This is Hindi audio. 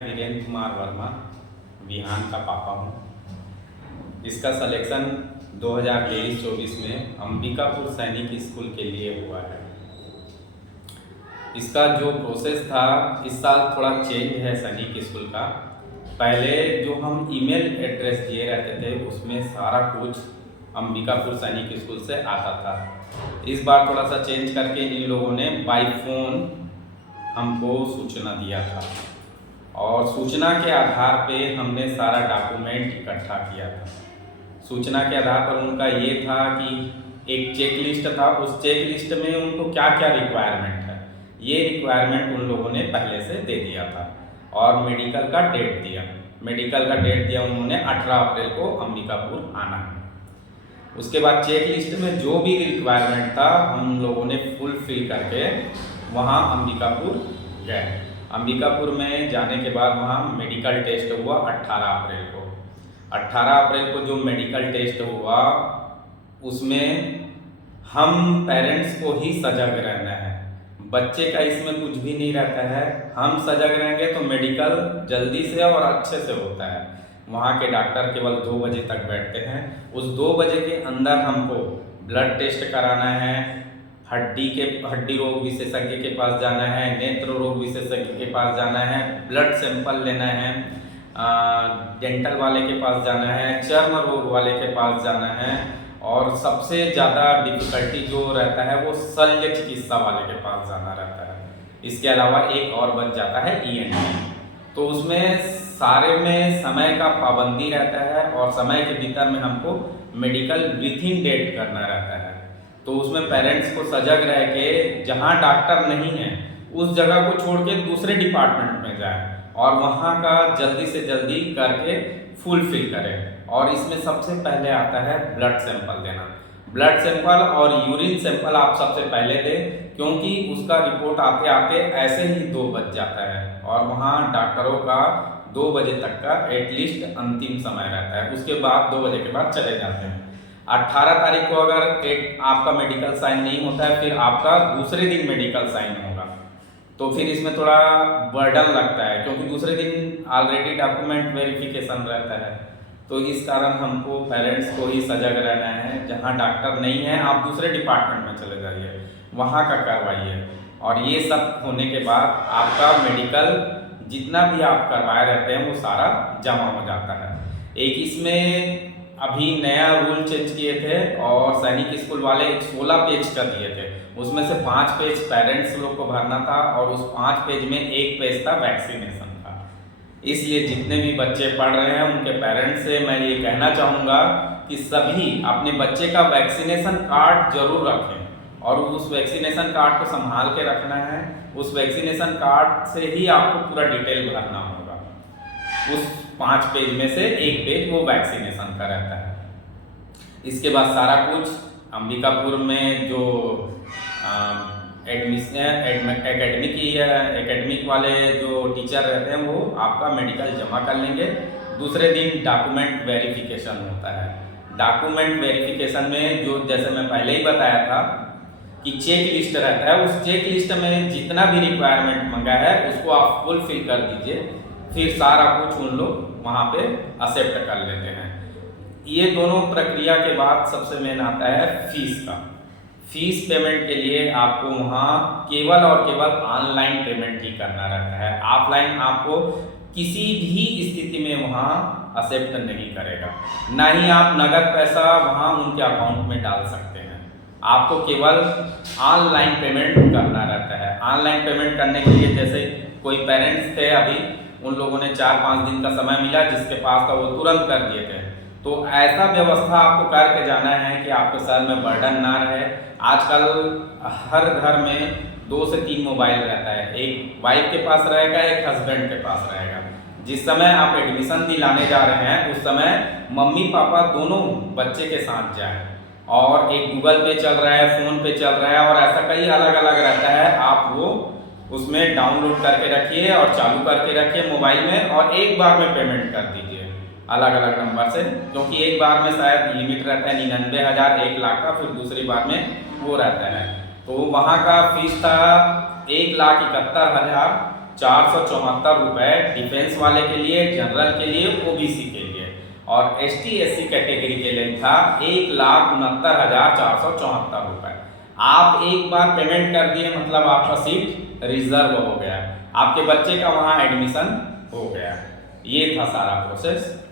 वीरेंद्र कुमार वर्मा बिहान का पापा हूँ। इसका सिलेक्शन 2023-24 में अंबिकापुर सैनिक स्कूल के लिए हुआ है। इसका जो प्रोसेस था इस साल थोड़ा चेंज है सैनिक स्कूल का। पहले जो हम ईमेल एड्रेस दिए रहते थे उसमें सारा कुछ अंबिकापुर सैनिक स्कूल से आता था। इस बार थोड़ा सा चेंज करके इन लोगों ने बाय फोन हमको सूचना दिया था और सूचना के आधार पे हमने सारा डॉक्यूमेंट इकट्ठा किया था। सूचना के आधार पर उनका ये था कि एक चेक लिस्ट था, उस चेक लिस्ट में उनको क्या क्या रिक्वायरमेंट है ये रिक्वायरमेंट उन लोगों ने पहले से दे दिया था और मेडिकल का डेट दिया। मेडिकल का डेट दिया उन्होंने 18 अप्रैल को अंबिकापुर आना है। उसके बाद चेक लिस्ट में जो भी रिक्वायरमेंट था हम लोगों ने फुलफिल करके वहाँ अंबिकापुर गए। अंबिकापुर में जाने के बाद वहाँ मेडिकल टेस्ट हुआ 18 अप्रैल को। 18 अप्रैल को जो मेडिकल टेस्ट हुआ उसमें हम पेरेंट्स को ही सजग रहना है। बच्चे का इसमें कुछ भी नहीं रहता है। हम सजग रहेंगे तो मेडिकल जल्दी से और अच्छे से होता है। वहाँ के डॉक्टर केवल 2 बजे तक बैठते हैं। उस 2 बजे के अंदर हमको ब्लड टेस्ट कराना है, हड्डी रोग विशेषज्ञ के पास जाना है, नेत्र रोग विशेषज्ञ के पास जाना है, ब्लड सैंपल लेना है, डेंटल वाले के पास जाना है, चर्म रोग वाले के पास जाना है और सबसे ज़्यादा डिफिकल्टी जो रहता है वो शल्य चिकित्सा वाले के पास जाना रहता है। इसके अलावा एक और बच जाता है ENT। तो उसमें सारे में समय का पाबंदी रहता है और समय के भीतर में हमको मेडिकल विथ इन डेट करना रहता है। तो उसमें पेरेंट्स को सजग रह के जहाँ डॉक्टर नहीं है उस जगह को छोड़ के दूसरे डिपार्टमेंट में जाए और वहाँ का जल्दी से जल्दी करके फुलफिल करें। और इसमें सबसे पहले आता है ब्लड सैंपल देना। ब्लड सैंपल और यूरिन सैंपल आप सबसे पहले दें क्योंकि उसका रिपोर्ट आते आते ऐसे ही 2 बज जाता है और वहाँ डॉक्टरों का 2 बजे तक का एटलीस्ट अंतिम समय रहता है। उसके बाद 2 बजे के बाद चले जाते हैं। 18 तारीख को अगर आपका मेडिकल साइन नहीं होता है फिर आपका दूसरे दिन मेडिकल साइन होगा तो फिर इसमें थोड़ा बर्डन लगता है क्योंकि दूसरे दिन ऑलरेडी डॉक्यूमेंट वेरिफिकेशन रहता है। तो इस कारण हमको पेरेंट्स को ही सजग रहना है। जहाँ डॉक्टर नहीं है आप दूसरे डिपार्टमेंट में चले जाइए, वहाँ का करवाइए और ये सब होने के बाद आपका मेडिकल जितना भी आप करवाए रहते हैं वो सारा जमा हो जाता है। एक इसमें अभी नया रूल चेंज किए थे और सैनिक स्कूल वाले 16 पेज का दिए थे। उसमें से 5 पेज पेरेंट्स लोग को भरना था और उस 5 पेज में 1 पेज था वैक्सीनेशन का। इसलिए जितने भी बच्चे पढ़ रहे हैं उनके पेरेंट्स से मैं ये कहना चाहूँगा कि सभी अपने बच्चे का वैक्सीनेशन कार्ड जरूर रखें और उस वैक्सीनेशन कार्ड को संभाल के रखना है। उस वैक्सीनेशन कार्ड से ही आपको पूरा डिटेल भरना होगा। उस 5 पेज में से 1 पेज वो वैक्सीनेशन का रहता है। इसके बाद सारा कुछ अंबिकापुर में जो एकेडमिक वाले जो टीचर रहते हैं वो आपका मेडिकल जमा कर लेंगे। दूसरे दिन डॉक्यूमेंट वेरिफिकेशन होता है। डॉक्यूमेंट वेरिफिकेशन में जो जैसे मैं पहले ही बताया था कि चेक लिस्ट रहता है, उस चेक लिस्ट में जितना भी रिक्वायरमेंट मंगा है उसको आप फुलफिल कर दीजिए। फिर सारा कुछ उन लोग वहाँ पे एक्सेप्ट कर लेते हैं। ये दोनों प्रक्रिया के बाद सबसे मेन आता है फीस का। फीस पेमेंट के लिए आपको वहाँ केवल और केवल ऑनलाइन पेमेंट ही करना रहता है। ऑफलाइन आपको किसी भी स्थिति में वहाँ एक्सेप्ट नहीं करेगा। ना ही आप नगद पैसा वहाँ उनके अकाउंट में डाल सकते हैं। आपको केवल ऑनलाइन पेमेंट करना रहता है। ऑनलाइन पेमेंट करने के लिए जैसे कोई पेरेंट्स थे अभी उन लोगों ने 4-5 दिन का समय मिला जिसके पास था वो तुरंत कर दिए थे। तो ऐसा व्यवस्था आपको करके जाना है कि आपके सर में बर्डन ना रहे। आजकल हर घर में 2 से 3 मोबाइल रहता है। एक वाइफ के पास रहेगा, एक हस्बैंड के पास रहेगा। जिस समय आप एडमिशन दिलाने जा रहे हैं उस समय मम्मी पापा दोनों बच्चे के साथ जाएं और एक गूगल पे चल रहा है, फ़ोन पे चल रहा है और ऐसा कई अलग अलग रहता है। आप वो उसमें डाउनलोड करके रखिए और चालू करके रखिए मोबाइल में और एक बार में पेमेंट कर दीजिए अलग अलग नंबर से, क्योंकि एक बार में शायद लिमिट रहता है 99,000 1 लाख का, फिर दूसरी बार में वो रहता है। तो वहाँ का फीस था 1,71,000 474 रुपये डिफेंस वाले के लिए, जनरल के लिए, ओबीसी के लिए, और ST SC कैटेगरी के लिए था 1,69,474 रुपये। आप एक बार पेमेंट कर दिए मतलब आपका सीट रिजर्व हो गया, आपके बच्चे का वहाँ एडमिशन हो गया। ये था सारा प्रोसेस।